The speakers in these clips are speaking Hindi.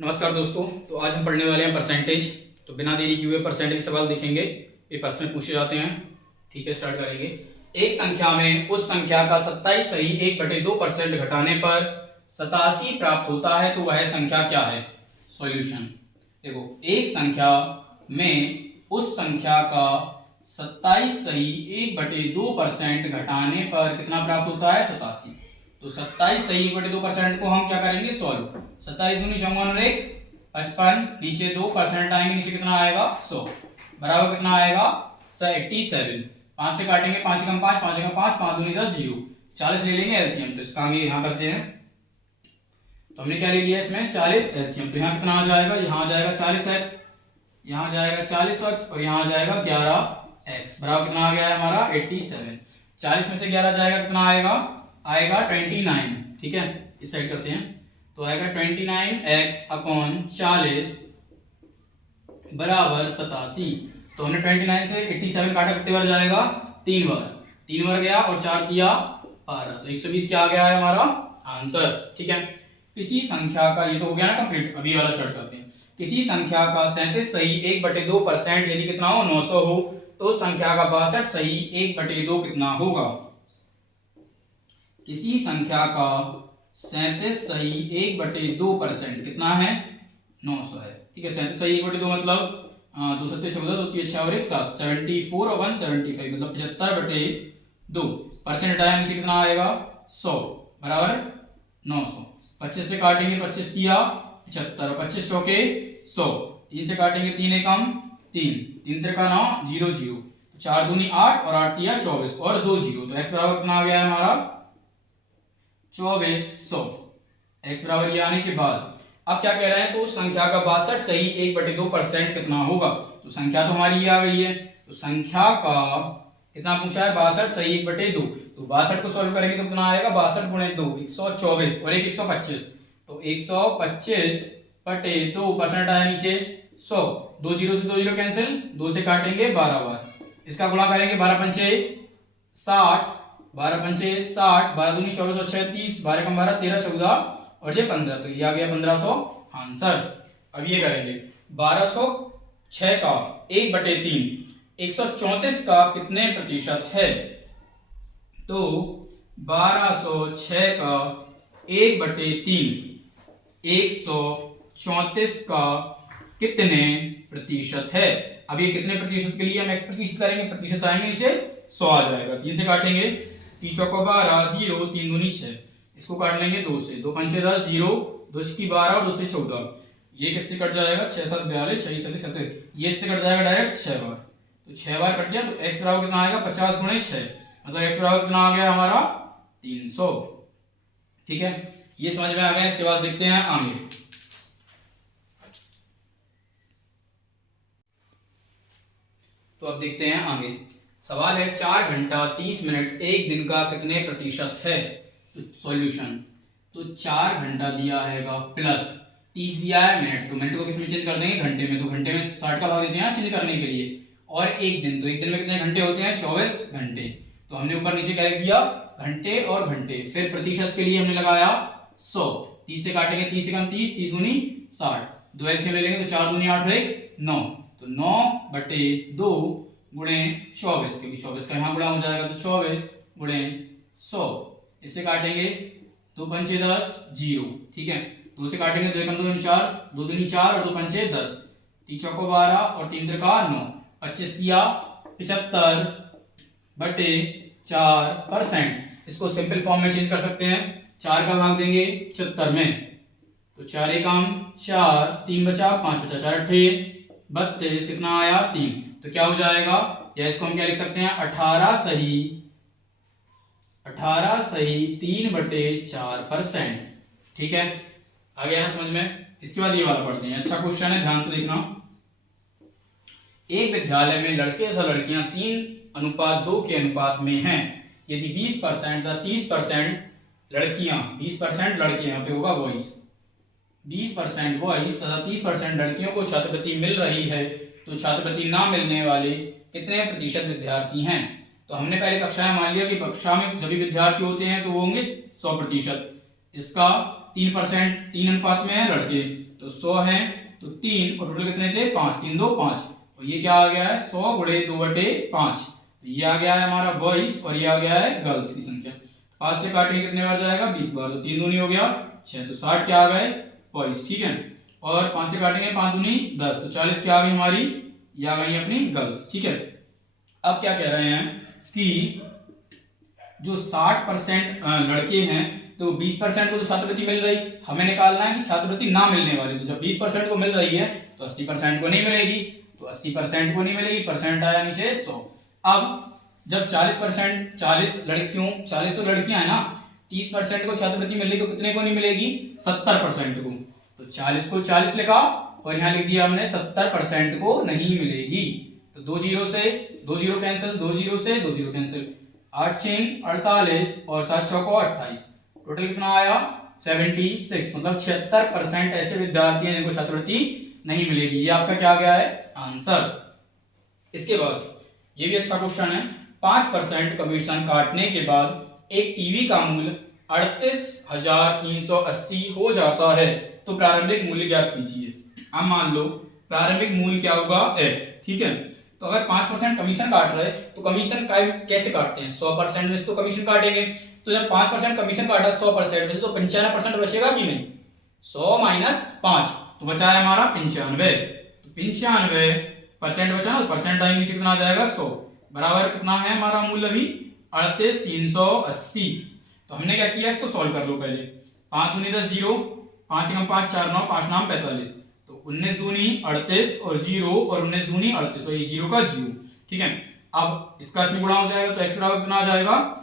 नमस्कार दोस्तों। तो आज हम पढ़ने वाले हैं परसेंटेज। तो बिना देरी किए हुए परसेंटेज सवाल देखेंगे, पेपर्स में पूछे जाते हैं। ठीक है, स्टार्ट करेंगे। एक संख्या में उस संख्या का 27 सही 1/2% घटाने पर 87 प्राप्त होता है, तो वह संख्या क्या है? सॉल्यूशन देखो, एक संख्या में उस संख्या का 27 सही 1/2% घटाने पर कितना प्राप्त होता है? 87। तो 27 सही 1/2% को हम क्या करेंगे? सॉल्व। 27 दूनी चौवन और 1 55, नीचे 2% आएंगे, नीचे कितना आएगा? 100 बराबर कितना आएगा? 87। 5 से काटेंगे, 5 कम 5, 5 कम 5, 5 दूनी 10, 0 40 ले लेंगे एलसीएम। तो इसका आगे यहाँ करते हैं। तो हमने क्या ले लिया इसमें? 40 एलसीएम। तो यहाँ कितना आ जाएगा? यहाँ आ जाएगा 40x, यहाँ आ जाएगा 40x और यहाँ आ जाएगा 11x बराबर कितना आ गया है हमारा? 87। 40 में से 11 जाएगा, कितना आएगा? आएगा 29। ठीक है, इस साइड करते हैं। तो आएगा 29x अपॉन 40 बराबर 87। तो हमने 29 से 87 काटा, कितने बार जाएगा? 3 बार। 3 बार गया और 4 किया 12, तो 120 क्या आ गया है हमारा आंसर। ठीक है, किसी संख्या का, ये तो हो गया ना कंप्लीट। अभी वाला स्टार्ट करते हैं। किसी संख्या का 37 सही 1/2% यदि कितना हो? 900 हो, तो संख्या का 62 सही 1/2 कितना होगा? किसी संख्या का 37 सही 1/2% कितना है? 900 है। ठीक है, 37 सही 1/2 मतलब 2 सत्ते 14, 2 3 6 और 1 7, 74 और 175 मतलब 75/2। परसेंट हटाया, नीचे कितना आएगा? 100 बराबर 900। 25 से काटेंगे, 25 किया 75 और 25 चौके 100। 3 से काटेंगे, 3 एकम 3, 3 त्रिका 9, 0 0, 4 दूनी 8 और 8 तिया 24 और 2 0। तो x बराबर कितना आ गया है हमारा? 2400। x बराबर ये आने के बाद अब क्या कह रहे हैं? तो उस संख्या का 62 सही 1/2% कितना होगा? तो संख्या तो हमारी ये आ गई है। तो संख्या का कितना पूछा है? 62 सही 1/2। तो 62 को सॉल्व करेंगे तो कितना आएगा? 62 गुणे 2 124 और 1 125। तो 125/2 परसेंट आया नीचे 100। 2 0 से 2 0 कैंसिल, 2 से काटेंगे 12 बार। इसका गुणा करेंगे, 12 पंचे 60, 12 पंचे 60, 12 दूनी 24 और 6 30, 12 कम 12 13 14 और ये 15। तो ये आ गया 1500 आंसर। अब ये करेंगे 1206 का 1/3 134 का कितने प्रतिशत है? तो 1206 का 1/3 134 का कितने प्रतिशत है? अब ये कितने प्रतिशत के लिए हम x प्रतिशत करेंगे, प्रतिशत आएंगे नीचे 100 आ जाएगा। 3 से काटेंगे, 3 चौको 12, 0 3 दूनी 6, इसको काट लेंगे 2 से, 2 पंचे 10, 0 2 की 12 और 2 से 14। ये किससे कट जाएगा? 6 7 42, 6 7 7, ये इससे कट जाएगा डायरेक्ट 6 बार। तो 6 बार कट गया, तो x बराबर कितना आएगा? 50 गुणे 6 मतलब x बराबर कितना आ गया हमारा? 300। ठीक है, ये समझ में आ गया। इसके बाद देखते हैं आगे। तो अब देखते हैं आगे। सवाल है 4 घंटा 30 मिनट एक दिन का कितने प्रतिशत है? तो सॉल्यूशन, तो 4 घंटा दिया हैगा प्लस 30 दिया है मिनट, तो मिनट को किस में चेंज कर देंगे? घंटे में। तो घंटे में 60 का भाग देते हैं चेंज करने के लिए। और एक दिन, तो एक दिन में कितने घंटे होते हैं? 24 घंटे। तो हमने ऊपर नीचे क्या लिख दिया? घंटे और घंटे। फिर प्रतिशत के लिए हमने लगाया 100। 30 से काटेंगे, 30 से कम 30, 30 दूनी 60, 2 एलसीएम ले लेंगे, तो 4 दूनी 8 और 1 9। तो 9/2 गुणे 24, क्योंकि 24 का यहाँ गुणा हो जाएगा, तो 24 गुणे 100। इससे काटेंगे, 2 पंचे 10, 0। ठीक है, 2 से काटेंगे, 2 एकम 2 दूनी 4, 2 दूनी 4 और 2 पंचे 10, 3 चौको 12 और 3 त्रिका 9, 25 तिया 75/4%। इसको सिंपल फॉर्म में चेंज कर सकते हैं। 4 का भाग देंगे 75 में, तो 4 एकम 4, 3 बचा 5 बचा, 4 8 32, कितना आया? 3। तो क्या हो जाएगा? या इसको हम क्या लिख सकते हैं? 18 सही 3/4%। ठीक है, आ गया ना समझ में? इसके बाद ये वाला पढ़ते हैं। अच्छा क्वेश्चन है, ध्यान से देखना। एक विद्यालय में लड़के तथा लड़कियां 3:2 के अनुपात में हैं। यदि 20% तथा 30% लड़कियां, 20% लड़के यहाँ पे होगा बॉयज, 20% बॉयज तथा 30% लड़कियों को छात्रवृत्ति मिल रही है, तो छात्रवृत्ति ना मिलने वाले कितने प्रतिशत विद्यार्थी हैं? तो हमने पहले कक्षा में मान लिया कि कक्षा में जब भी विद्यार्थी होते हैं तो वो होंगे 100%। इसका 3% 3 अनुपात में है लड़के, तो 100 है तो 3 और टोटल कितने थे 5, 3 2 5 और ये क्या आ गया है 100 गुणे 2/5। तो ये आ गया है हमारा बॉयज और ये आ गया है गर्ल्स की संख्या। 5 से काटेंगे कितने बार जाएगा 20 बार, तो 3 दूनी हो गया 6, तो 60 क्या आ गए बॉयज। ठीक है, और 5 से काटेंगे 5 दूनी 10, तो 40 क्या आ गई हमारी, ये आ गई अपनी गर्ल्स। ठीक है, अब क्या कह रहे हैं कि जो 60% लड़के हैं तो 20% को तो छात्रवृत्ति मिल रही, हमें निकालना है कि छात्रवृत्ति ना मिलने वाली। तो जब 20% को मिल रही है तो 80% को नहीं मिलेगी, तो 80% को नहीं मिलेगी, परसेंट आया नीचे 100। अब जब 40% 40 लड़कियों 40 तो लड़कियां हैं ना, 30% को छात्रवृत्ति मिल रही तो कितने को नहीं मिलेगी 70% को। तो 40 को 40 लिखा और यहाँ लिख दिया हमने 70% को नहीं मिलेगी। तो 2 जीरो से 2 जीरो कैंसिल, 2 जीरो से 2 जीरो कैंसिल, 8 6 48 और 7 चौको 28, टोटल कितना आया 76। मतलब 76% ऐसे विद्यार्थी हैं जिनको छात्रवृत्ति नहीं मिलेगी। ये आपका क्या गया है आंसर। इसके बाद ये भी अच्छा क्वेश्चन है, 5% कमीशन काटने के बाद एक टीवी का मूल्य 38,380 हो जाता है, तो प्रारंभिक मूल्य ज्ञात कीजिए। अब मान लो प्रारंभिक मूल्य क्या होगा x। ठीक है, तो अगर 5% कमीशन काट रहे तो कमीशन कैसे काटते हैं 100% में से तो कमीशन काटेंगे। तो जब 5% कमीशन काटा 100% में से तो 95% बचेगा कि नहीं, 100 माइनस 5 तो बचा है हमारा 95। तो 95% बचा ना, तो परसेंट आएंगे नीचे कितना आ जाएगा 100 बराबर कितना है हमारा मूल्य अभी 38,380। तो हमने क्या किया इसको सॉल्व कर लो पहले, 5 दूनी 10 जीरो, 5 कम 5 4 9 5 नाम 45, तो 19 दूनी 38 और 0 और 19 दूनी 38 और ये 0 का 0। ठीक है, अब इसका इसमें गुणा हो जाएगा तो x बराबर कितना आ जाएगा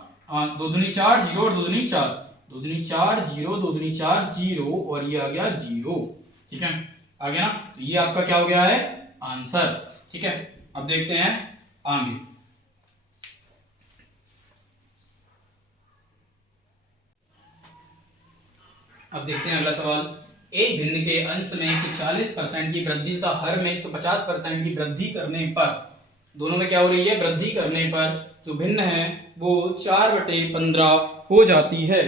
2 दूनी 4 0 और 2 दूनी 4, 2 दूनी 4 0 2 दूनी 4 0 और ये आ गया 0। ठीक है, आ गया ना, तो ये आपका क्या हो गया है आंसर। ठीक है, अब देखते हैं आगे। अब देखते हैं अगला सवाल, एक भिन्न के अंश में 140% की वृद्धि तथा हर में 150% की वृद्धि करने पर, दोनों में क्या हो रही है वृद्धि करने पर जो भिन्न है वो 4/15 हो जाती है।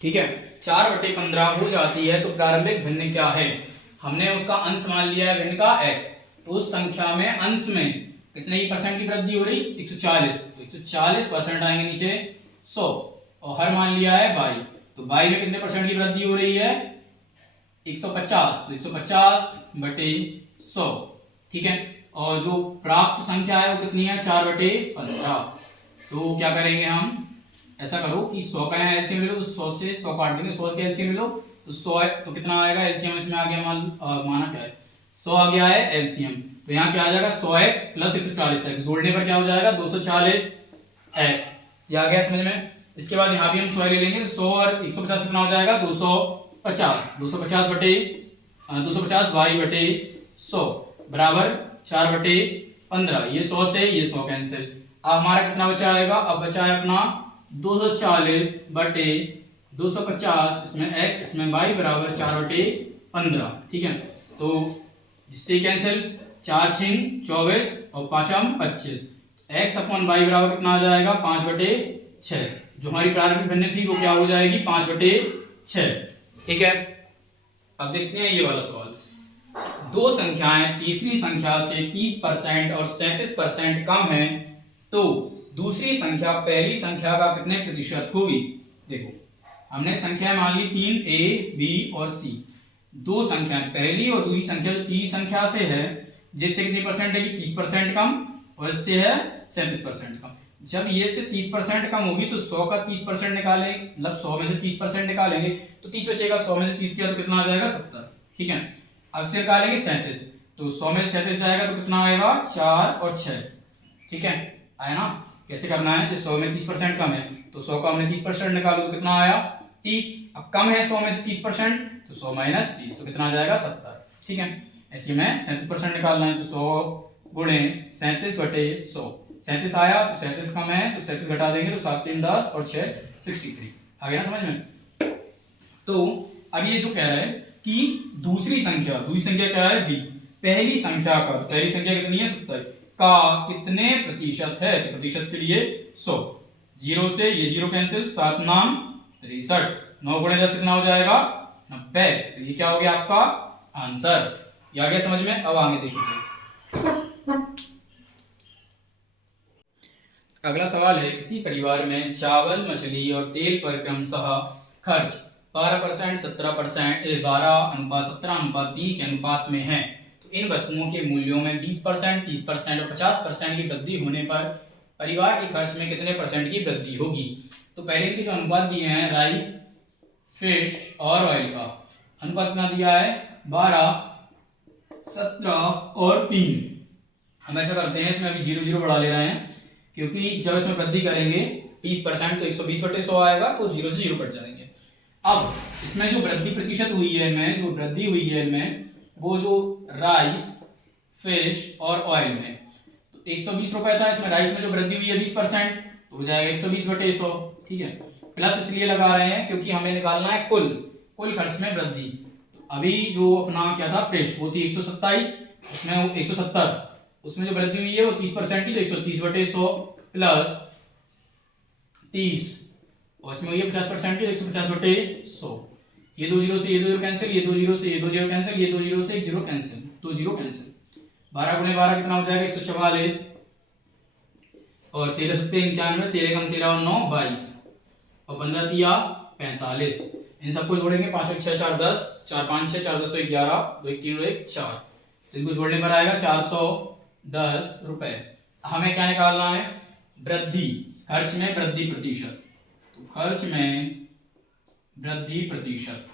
ठीक है, 4/15 हो जाती है, तो प्रारंभिक भिन्न क्या है, हमने उसका अंश मान लिया है भिन्न का x, तो उस संख्या में अंश में कितने की परसेंट की वृद्धि हो रही 140, तो 140% आएंगे नीचे 100 और हर मान लिया है y, तो y में कितने परसेंट की वृद्धि हो रही है 150, तो 150/100। ठीक है, और जो प्राप्त संख्या है वो कितनी है 4/15। तो क्या करेंगे हम, ऐसा करो कि 100 का यहाँ एलसीएम ले लो, तो 100 से 100 काट देंगे, 100 का एलसीएम ले लो तो 100 तो कितना आएगा एलसीएम इसमें आ गया माना क्या है 100 आ गया है एलसीएम, तो यहाँ क्या आ जाएगा 100x प्लस 140x, जोड़ने पर क्या हो जाएगा 240x। ये आ गया समझ में। इसके बाद यहाँ भी हम 100 ले लेंगे, तो 100 और 150 कितना हो जाएगा 250, 250 y/100 बराबर 4/15। ये 100 से ये 100 कैंसिल, अब हमारा कितना बचा आएगा, अब बचा है अपना 240/250, इसमें x इसमें y बराबर 4/15। ठीक है, तो इससे कैंसिल 4 6 24 और 5 25, x/y बराबर कितना आ जाएगा 5/6। जो हमारी प्रारंभिक भिन्न थी वो क्या हो जाएगी 5/6। ठीक है, अब देखते हैं ये वाला सवाल, दो संख्याएं तीसरी संख्या से 30% और 37% कम है, तो दूसरी संख्या पहली संख्या का कितने प्रतिशत होगी। देखो हमने संख्या मान ली 3 a b और c, दो संख्याएं पहली और दूसरी संख्या जो तीसरी संख्या से है जिससे कितनी परसेंट है 30% कम और इससे है 37% कम। जब ये से 30% कम होगी तो 100 का 30% निकालेंगे, मतलब 100 में से 30% निकालेंगे तो 30 बचेगा, 100 में से 30 किया तो कितना आ जाएगा 70। ठीक है, अब से निकालेंगे 37, तो 100 में से 37 जाएगा तो कितना आएगा 4 और 6। ठीक है, आया ना। कैसे करना है, 100 में 30% कम है तो 100 का हमने 30% निकालो तो कितना आया 30। अब कम है 100 में से 30% तो 100 माइनस 30 तो कितना आ जाएगा 70। ठीक है, ऐसे में 37% निकालना है तो 100 गुणे 37/100, 37 आया तो 37 कम है तो 37 घटा देंगे तो 7 3 10 और 6 63। आ गया ना समझ में। तो अब ये जो कह रहा है कि दूसरी संख्या क्या है b, पहली संख्या का, तो पहली संख्या कितनी है 70 का कितने प्रतिशत है, तो प्रतिशत के लिए 100, 0 से ये 0 कैंसिल, 7 नाम 63, 9 गुणे 10 कितना हो जाएगा 90। तो ये क्या हो गया आपका आंसर। ये आ गया समझ में। अब आगे देखिए, अगला सवाल है, किसी परिवार में चावल, मछली और तेल पर क्रमशः खर्च 12%, 17%, 12:17:3 के अनुपात में है। तो इन वस्तुओं के मूल्यों में 20%, 30% और 50% की वृद्धि होने पर परिवार के खर्च में कितने परसेंट की वृद्धि होगी। तो पहले के जो अनुपात दिए हैं राइस, फिश और ऑयल का अनुपात कितना दिया है 12, 17 और 3। हम ऐसा करते हैं, इसमें अभी 0 0 बढ़ा ले रहे हैं, क्योंकि जब इसमें वृद्धि करेंगे 20% तो 120/100 आएगा, तो 0 से 0 कट जाएंगे। अब इसमें जो वृद्धि प्रतिशत हुई है इनमें, जो वृद्धि हुई है इनमें, वो जो राइस, फिश और ऑयल में, तो 120 रुपए था, इसमें राइस में जो वृद्धि हुई है 20%, तो हो जाएगा 120/100। ठीक है, प्लस इसलिए लगा रहे हैं क्योंकि हमें निकालना है कुल खर्च में वृद्धि। तो अभी जो अपना क्या था फिश, वो थी 127, उसमें 170, उसमें जो वृद्धि हुई है वो 30% की, तो 130/100 प्लस 30, और इसमें हुई है 50% की, 150/100। ये 2 0 से ये 2 0 कैंसिल, ये 2 0 से ये 2 0 कैंसिल, ये 2 0 से 1 0 कैंसिल, 2 0 कैंसिल। 12 × 12 कितना हो जाएगा 144, और 13 7 91, 13 कम 13 और 9 22, और 15 तिया 45। इन सबको जोड़ेंगे, 5 और 6 4 10, 4 5 6 4 10 11, 2 1 3 और 1 4, इनको जोड़ने पर आएगा 410 रुपए। हमें क्या निकालना है वृद्धि, खर्च में वृद्धि प्रतिशत। तो खर्च में वृद्धि प्रतिशत,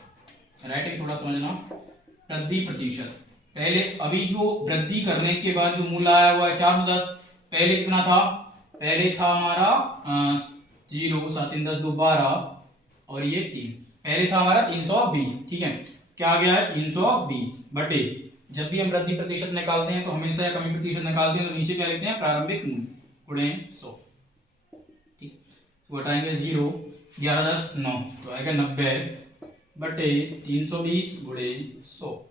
राइटिंग थोड़ा समझना, वृद्धि प्रतिशत। पहले अभी जो वृद्धि करने के बाद जो मूल्य आया हुआ है 410, पहले कितना था, पहले था हमारा 0 7 3 10 2 12, और ये 3, पहले था हमारा 320। ठीक है, क्या आ गया है 320 बटे, जब भी हम वृद्धि प्रतिशत निकालते हैं तो हमेशा कमी प्रतिशत निकालते हैं तो नीचे क्या लिखते हैं प्रारंभिक मूल्य गुणे 100। ठीक, तो हटाएंगे 0, 11 10 9, तो आएगा 90 बटे 320 गुणे 100।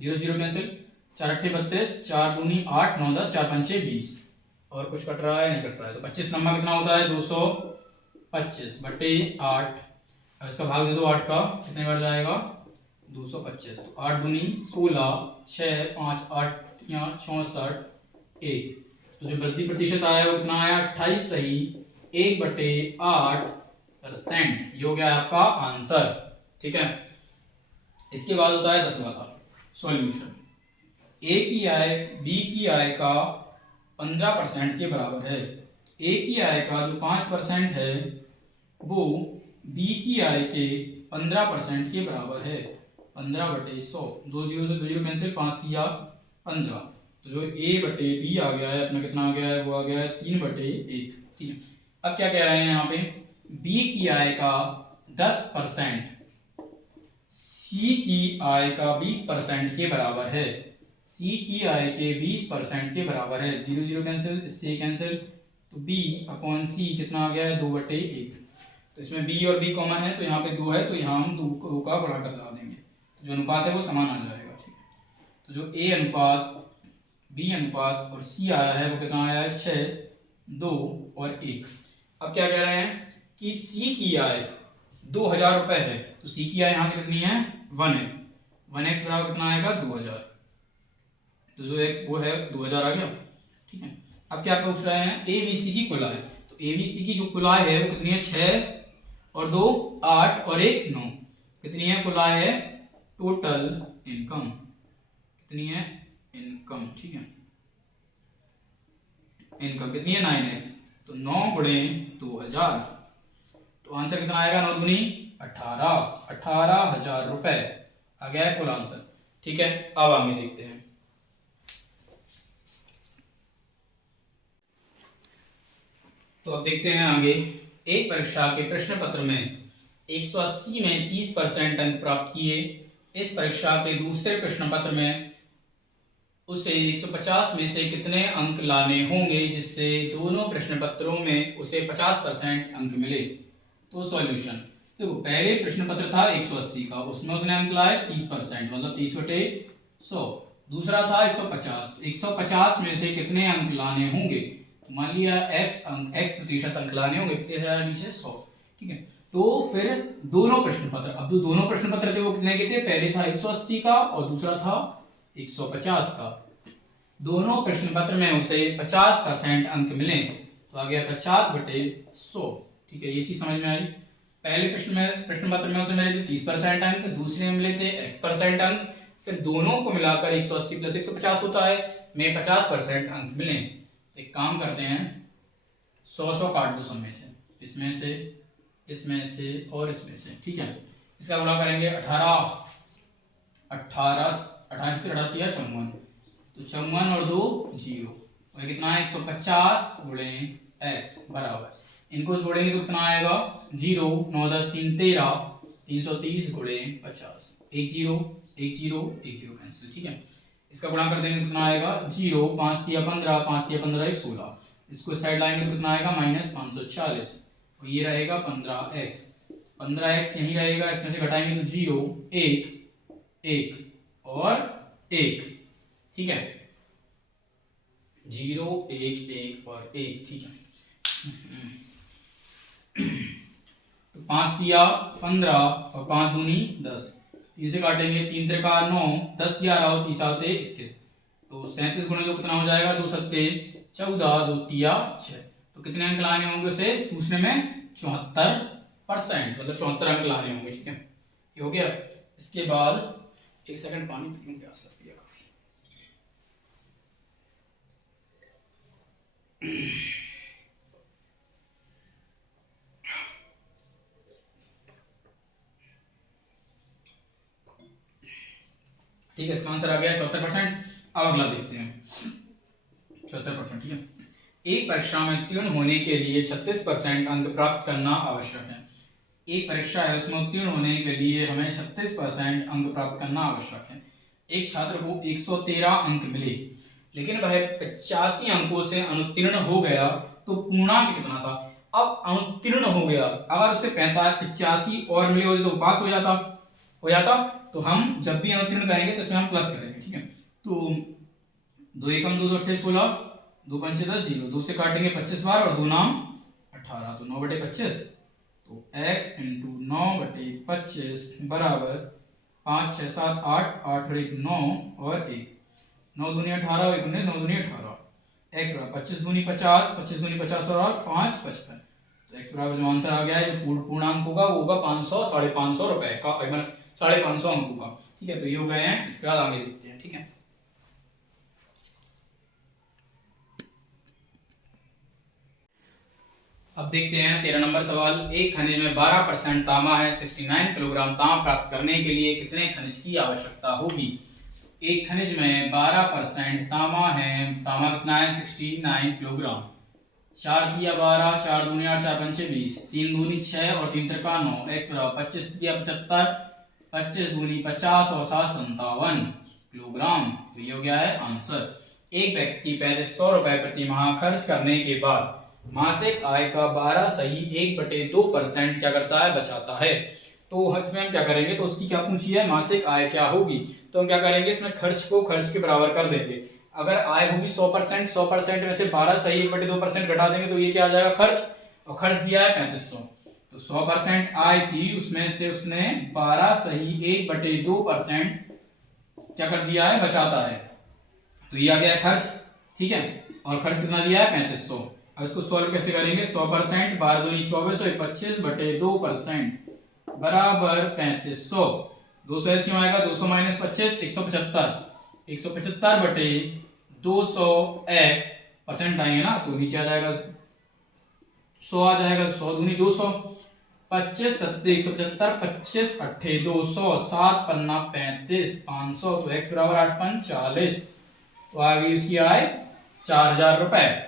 0 0 कैंसिल, 4 8 32, 4 दूनी 8, 9 10, 4 5 20, और कुछ कट रहा है नहीं कट रहा है, तो 25 नंबर कितना होता है 225 बटे 8। अब इसका भाग दे दो 8 का, कितने बार जाएगा 225, तो 8 दूनी 16, 6 5 8 या 64 1, तो जो वृद्धि प्रतिशत आया वो कितना आया 28 सही 1/8%। ये हो गया आपका आंसर। ठीक है, इसके बाद होता है 10 वाला सॉल्यूशन। ए की आय बी की आय का 15% के बराबर है। ए की आय का जो 5% है वो बी की आय के 15% के बराबर है। 15/100, 2 0 से 2 0 कैंसिल, 5 तिया 15, तो जो ए बटे बी आ गया है अपना कितना आ गया है, वो आ गया है 3/1। ठीक है, अब क्या कह रहे हैं यहाँ पे, बी की आय का 10% सी की आय का 20% के बराबर है। सी की आय के 20% के बराबर है। 0 0 कैंसिल, इससे कैंसिल, तो बी अपॉन सी कितना आ गया है 2/1। तो इसमें बी और बी कॉमन है, तो यहाँ पे 2 है, तो यहाँ हम 2 का गुणा कर लगा देंगे, तो जो अनुपात है वो समान आ जाएगा। ठीक है, तो जो ए अनुपात बी अनुपात और सी आया है वो कितना आया है 6, 2 और 1। अब क्या कह रहे हैं कि सी की आय 2000 रुपए है, तो सी की आय यहाँ से कितनी है 1x, 1x बराबर कितना आएगा 2000, तो जो x वो है 2000 आ गया। ठीक है, अब क्या पूछ रहे हैं ए बी सी की कुल आय, तो ए बी सी की जो कुल आय है वो कितनी है 6 और 2 8 और 1 9, कितनी है कुल आय है टोटल इनकम, कितनी है इनकम। ठीक है, इनकम कितनी है 9x, तो 9 गुणे 2000, तो आंसर कितना आएगा 9 दूनी 18,000 रुपए आ गया है कुल आंसर। ठीक है, अब आगे देखते हैं। तो अब देखते हैं आगे, एक परीक्षा के प्रश्न पत्र में 180 में 30% अंक प्राप्त किए। इस परीक्षा के दूसरे प्रश्न पत्र में उसे 150 में से कितने अंक लाने होंगे जिससे दोनों प्रश्न पत्रों में उसे 50% अंक मिले। तो सॉल्यूशन, देखो पहले प्रश्न पत्र था 180 का, उसमें उसने अंक लाए 30%, मतलब 30/100। दूसरा था 150, तो 150 में से कितने अंक लाने होंगे, तो मान लिया x प्रतिशत अंक लाने होंगे, नीचे 100। ठीक है, तो फिर दोनों प्रश्न पत्र, अब जो दोनों प्रश्न पत्र थे वो कितने के थे, पहले था 180 का और दूसरा था 150 का। दोनों प्रश्न पत्र में उसे 50% अंक मिले तो आ गया 50/100। ठीक है, ये चीज समझ में आई। पहले प्रश्न पत्र में उसे मिले थे 30% अंक, दूसरे में मिले थे x% अंक, फिर दोनों को मिलाकर 180 + 150 होता है, में 50% अंक मिले। तो एक काम करते हैं, 100 काट दो सब में से, इसमें से, इसमें से और इसमें से। ठीक है, इसका गुणा करेंगे 18 18 54, तो 54 और 2 0, और कितना है 150 गुणे x बराबर, इनको जोड़ेंगे तो कितना आएगा 0 9 10 3 13, 330 गुणे 50, 1 0 1 0 1 0 कैंसिल। ठीक है, इसका गुणा कर देंगे तो कितना आएगा 0 5 × 15, 5 × 15 1 16, इसको साइड लाएंगे तो कितना आएगा -540, और ये रहेगा 15x, 15x यहीं रहेगा, इसमें से घटाएंगे तो 0 1 1 और 1। ठीक है, 0 1 1 और 1। ठीक है, तो 5 दिया 15 और 5 दूनी 10, 3 से काटेंगे 3 × 9 10 11 और 3 7 21, तो 37 गुणे 2 कितना हो जाएगा 2 7 14, 2 3 6, तो कितने अंक लाने होंगे उसे दूसरे में 74%, मतलब 74 अंक लाने होंगे। ठीक है, ये हो गया। इसके बाद एक सेकंड पानी पी लूं, प्यास लग गई है काफी। ठीक है, इसका आंसर आ गया 74%। अब अगला देखते हैं 74%। ठीक है, एक परीक्षा में उत्तीर्ण होने के लिए 36% अंक प्राप्त करना आवश्यक है। एक परीक्षा है, उसमें उत्तीर्ण होने के लिए हमें 36% अंक प्राप्त करना आवश्यक है। एक छात्र को 113 अंक मिले, लेकिन वह 85 अंकों से अनुत्तीर्ण हो गया, तो पूर्णांक कितना था। अब अनुत्तीर्ण हो गया, अगर उसे 85 और मिले होते तो पास हो जाता। तो हम जब भी अनुत्तीर्ण करेंगे तो इसमें हम प्लस करेंगे। ठीक है, तो 2 एकम 2 2 28 16, 2 पंचे 10 0, 2 से काटेंगे 25 बार और 2 नाम 18, तो 9/25, तो x × 9/25 बराबर 5 6 7 8 8 और 1 9 और 1, 9 दूनी 18 और 1 19, 9 दूनी 18, x बराबर 25 दूनी 50, 25 दूनी 50 और 5 55, तो x बराबर जो आंसर आ गया है, जो पूर्णांक होगा वो होगा 500 550 रुपए का, मतलब 550 अंकों का। ठीक है, तो ये हो गए हैं। इसके बाद आगे देखते हैं। ठीक है, अब देखते हैं 13 नंबर सवाल। एक खनिज में 12% तांबा है, 69 किलोग्राम तांबा प्राप्त करने के लिए कितने खनिज की आवश्यकता होगी। एक खनिज में 12% तांबा है, तांबा कितना है 69 किलोग्राम, 4 दिया 12, 4 दूनी 8, 4 पंचे 20, 3 दूनी 6 और 3 त्रिका 9, x बराबर 25 दिया 75, 25 दूनी 50 और 7 57 किलोग्राम, तो ये हो गया है आंसर। एक व्यक्ति 3500 रुपए प्रति माह खर्च करने के बाद मासिक आय का 12 सही 1/2% क्या करता है, बचाता है। तो इसमें हम क्या करेंगे, तो उसकी क्या पूछी है, मासिक आय क्या होगी, तो हम क्या करेंगे, इसमें खर्च को खर्च के बराबर कर देंगे। अगर आय होगी 100%, 100% में से 12 सही 1/2% घटा देंगे तो ये क्या आ जाएगा खर्च, और खर्च दिया है 3500, तो 100% आय थी, उसमें से उसने 12 सही 1/2% क्या कर दिया है, बचाता है, तो ये आ गया खर्च। ठीक है, और खर्च कितना दिया है 3500। अब इसको सॉल्व कैसे करेंगे, 100% 12 दूनी 24 और 25/2% बराबर 3500, 200 एलसीएम आएगा, 200 - 25 175, 175/200 x परसेंट आएंगे ना, तो नीचे आ जाएगा 100 आ जाएगा, 100 दूनी 200, 25 7 175, 25 8 200, 7 पन्ना 35 500, तो x बराबर 8 5 40, तो आ गई उसकी आय 4000 रुपए।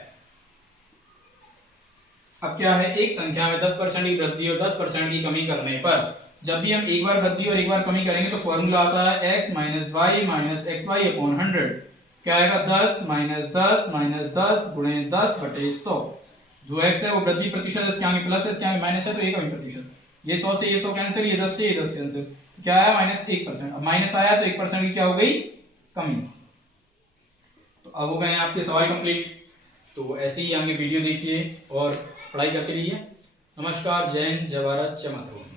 अब क्या है, एक संख्या में 10% की वृद्धि और 10% की कमी करने पर जब भी हम एक बार वृद्धि और एक बार कमी करेंगे तो फॉर्मूला आता है x - y - xy/100, क्या आएगा 10 - 10 - 10 गुणे 10/100। जो x है वो वृद्धि प्रतिशत है, इसके आगे प्लस है, इसके आगे माइनस है, तो ये कमी प्रतिशत। ये 100 से ये 100 कैंसिल, ये 10 से ये 10 कैंसिल, तो क्या आया -1%। अब माइनस आया तो 1% की क्या हो गई, कमी। तो अब हो गए हैं आपके सवाल कंप्लीट। तो ऐसे ही आगे वीडियो देखिए और पढ़ाई करते रहिए। नमस्कार, जय हिंद, जय भारत, जय मातृभूमि।